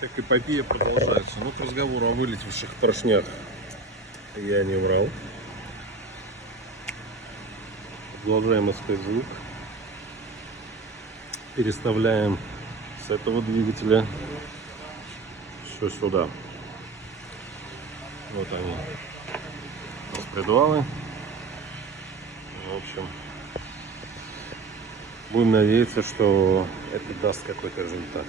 Так эпопея продолжается. Ну, к разговору о вылетевших поршнях я не врал. Продолжаем искать звук. Переставляем с этого двигателя все сюда. Вот они, распредвалы. В общем, будем надеяться, что это даст какой-то результат.